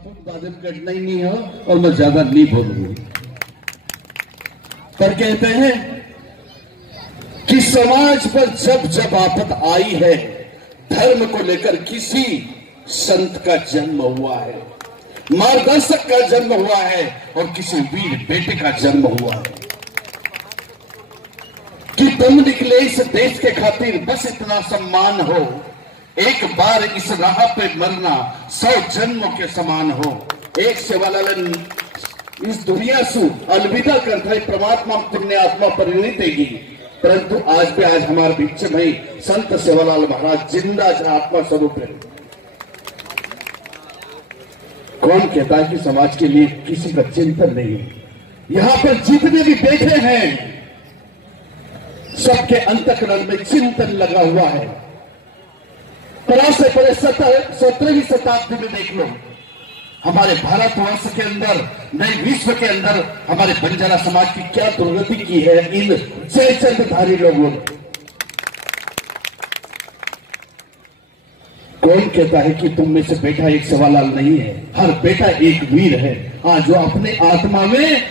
बादल कटना ही नहीं हो और मैं ज्यादा नहीं बोलूंगी। पर कहते हैं कि समाज पर जब जब आफत आई है, धर्म को लेकर किसी संत का जन्म हुआ है, मार्गदर्शक का जन्म हुआ है और किसी वीर बेटे का जन्म हुआ है कि तुम निकले इस देश के खातिर, बस इतना सम्मान हो, एक बार इस राह पे मरना 100 जन्मों के समान हो। एक सेवालाल इस दुनिया से अलविदा करता है, परमात्मा तुमने आत्मा परिणित देगी, परंतु आज भी आज हमारे बीच में संत सेवालाल महाराज जिंदा आत्मा स्वरूप है। कौन कहता है कि समाज के लिए किसी का चिंतन नहीं है? यहां पर जितने भी बैठे हैं सबके अंतःकरण में चिंतन लगा हुआ है। परास से पहले 17वीं शताब्दी में देख लो, हमारे भारतवर्ष के अंदर, नए विश्व के अंदर हमारे बंजारा समाज की क्या दुर्गति की है इन जयचंदधारी लोगों ने। कौन कहता है कि तुम में से बेटा एक सेवालाल नहीं है? हर बेटा एक वीर है। हाँ, जो अपने आत्मा में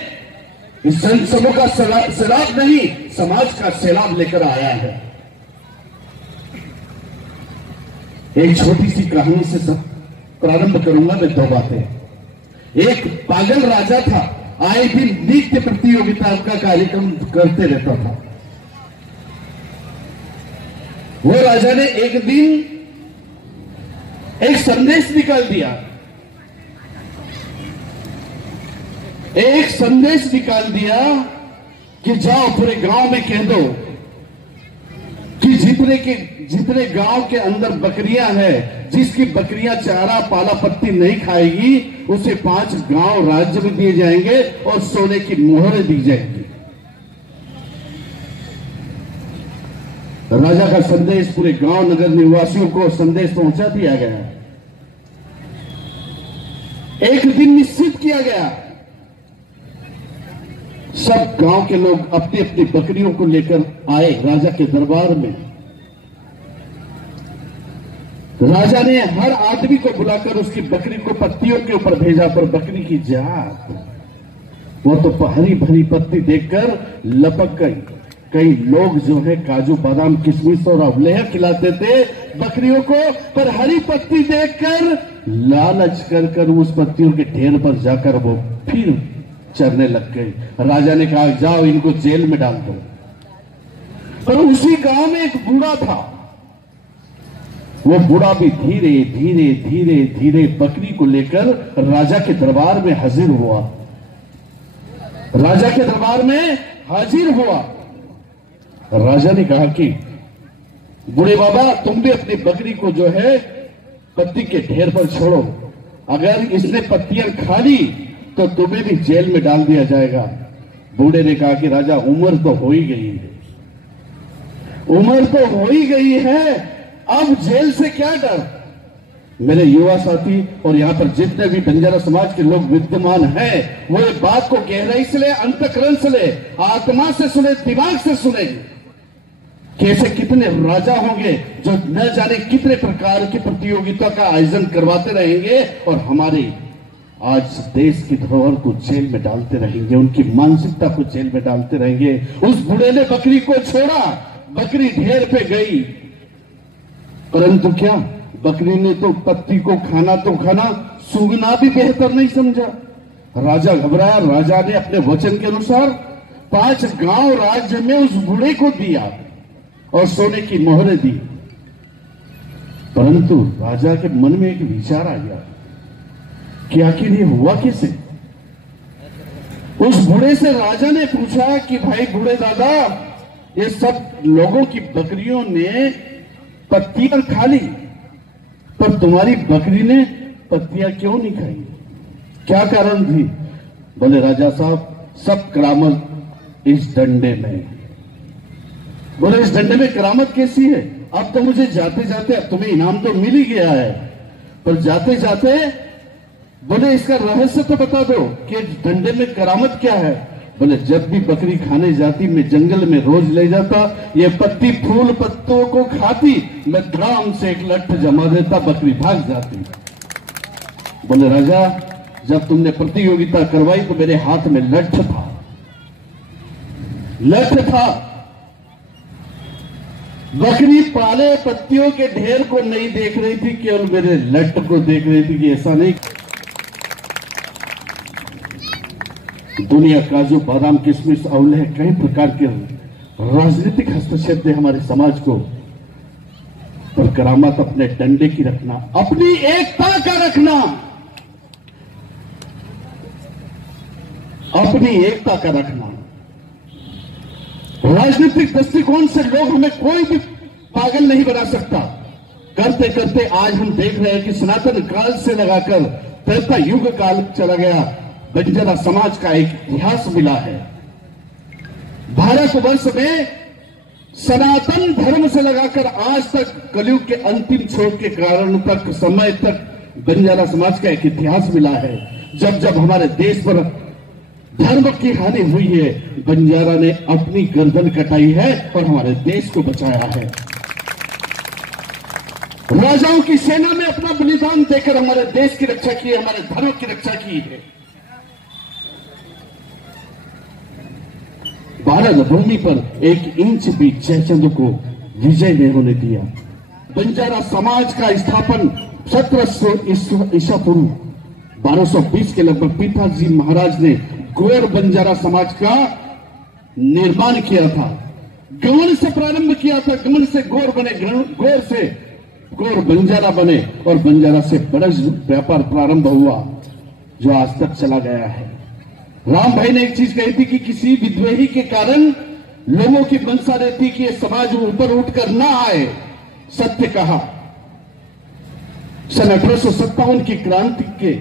इस जनसमूह का सैलाब नहीं, समाज का सैलाब लेकर आया है। एक छोटी सी कहानी से सब प्रारंभ करूंगा मैं। 2 बातें। एक पागल राजा था, आए दिन नृत्य प्रतियोगिता का कार्यक्रम करते रहता था। वो राजा ने एक दिन एक संदेश निकाल दिया, एक संदेश निकाल दिया कि जाओ पूरे गांव में कह दो कि जितने गांव के अंदर बकरियां हैं, जिसकी बकरियां चारा पाला पत्ती नहीं खाएगी, उसे 5 गांव राज्य में दिए जाएंगे और सोने की मोहरें दी जाएंगी। राजा का संदेश पूरे गांव नगर निवासियों को संदेश पहुंचा दिया गया। एक दिन निश्चित किया गया, सब गांव के लोग अपनी अपनी बकरियों को लेकर आए राजा के दरबार में। राजा ने हर आदमी को बुलाकर उसकी बकरी को पत्तियों के ऊपर भेजा, पर बकरी की जात वो तो हरी भरी पत्ती देखकर लपक गई। कई लोग जो है काजू बादाम किशमिश और अवलेह खिलाते थे बकरियों को, पर हरी पत्ती देखकर लालच कर उस पत्तियों के ढेर पर जाकर वो फिर चरने लग गई। राजा ने कहा जाओ इनको जेल में डाल दो। पर उसी गांव में एक बूढ़ा था। वो बूढ़ा भी धीरे धीरे धीरे धीरे बकरी को लेकर राजा के दरबार में हाजिर हुआ। राजा के दरबार में हाजिर हुआ। राजा ने कहा कि बूढ़े बाबा, तुम भी अपनी बकरी को जो है पत्ती के ढेर पर छोड़ो, अगर इसने पत्तियां खा ली तो तुम्हें भी जेल में डाल दिया जाएगा। बूढ़े ने कहा कि राजा, उम्र तो हो ही गई है, उम्र तो हो ही गई है, अब जेल से क्या डर। मेरे युवा साथी और यहां पर जितने भी बंजारा समाज के लोग विद्यमान हैं, वो ये बात को गहराई से ले, अंतःकरण से ले, आत्मा से सुने, दिमाग से सुने। कैसे कितने राजा होंगे जो न जाने कितने प्रकार की प्रतियोगिता का आयोजन करवाते रहेंगे और हमारे आज देश की धरोहर को जेल में डालते रहेंगे, उनकी मानसिकता को जेल में डालते रहेंगे। उस बूढ़े ने बकरी को छोड़ा, बकरी ढेर पे गई, परंतु क्या, बकरी ने तो पत्ती को खाना तो खाना, सूंघना भी बेहतर नहीं समझा। राजा घबराया। राजा ने अपने वचन के अनुसार 5 गांव राज्य में उस बूढ़े को दिया और सोने की मोहरें दी। परंतु राजा के मन में एक विचार आ गया कि आखिर ये हुआ कैसे। उस बूढ़े से राजा ने पूछा कि भाई बूढ़े दादा, ये सब लोगों की बकरियों ने पत्तियां खा ली, पर तुम्हारी बकरी ने पत्तियां क्यों नहीं खाई? क्या कारण थी? बोले राजा साहब, सब करामत इस डंडे में। बोले इस डंडे में करामत कैसी है? अब तो मुझे जाते जाते, अब तुम्हें इनाम तो मिल ही गया है, पर जाते जाते बोले इसका रहस्य तो बता दो कि डंडे में करामत क्या है। बोले जब भी बकरी खाने जाती मैं जंगल में रोज ले जाता, ये पत्ती फूल पत्तों को खाती, मैं धड़ाम से एक लठ जमा देता, बकरी भाग जाती। बोले राजा, जब तुमने प्रतियोगिता करवाई तो मेरे हाथ में लठ था, लठ था। बकरी पाले पत्तियों के ढेर को नहीं देख रही थी, केवल मेरे लठ को देख रही थी कि ऐसा नहीं। दुनिया काजू बादाम किशमिश अवले कई प्रकार के राजनीतिक हस्तक्षेप ने हमारे समाज को, पर करामत अपने डंडे की रखना, अपनी एकता का रखना, अपनी एकता का रखना। राजनीतिक दृष्टिकोण से लोग हमें कोई भी पागल नहीं बना सकता। करते करते आज हम देख रहे हैं कि सनातन काल से लगाकर त्रेता युग काल चला गया, बंजारा समाज का एक इतिहास मिला है। भारतवर्ष में सनातन धर्म से लगाकर आज तक कलयुग के अंतिम छोर के कारण तक समय तक बंजारा समाज का एक इतिहास मिला है। जब जब हमारे देश पर धर्म की हानि हुई है, बंजारा ने अपनी गर्दन कटाई है और हमारे देश को बचाया है। राजाओं की सेना में अपना बलिदान देकर हमारे देश की रक्षा की है, हमारे धर्म की रक्षा की है। भारत भूमि पर एक इंच भी जयचंद को विजय नहीं होने दिया। बंजारा समाज का स्थापन 1700 ईसा पूर्व 1220 के लगभग पिताजी महाराज ने गौर बंजारा समाज का निर्माण किया था। गमन से प्रारंभ किया था, गमन से गौर बने, गौर से गौर बंजारा बने और बंजारा से बड़ज व्यापार प्रारंभ हुआ जो आज तक चला गया है। राम भाई ने एक चीज कही थी कि किसी विद्रोही के कारण लोगों की मंशा रहती कि ये समाज ऊपर उठकर ना आए। सत्य कहा। सन 1857 की क्रांति के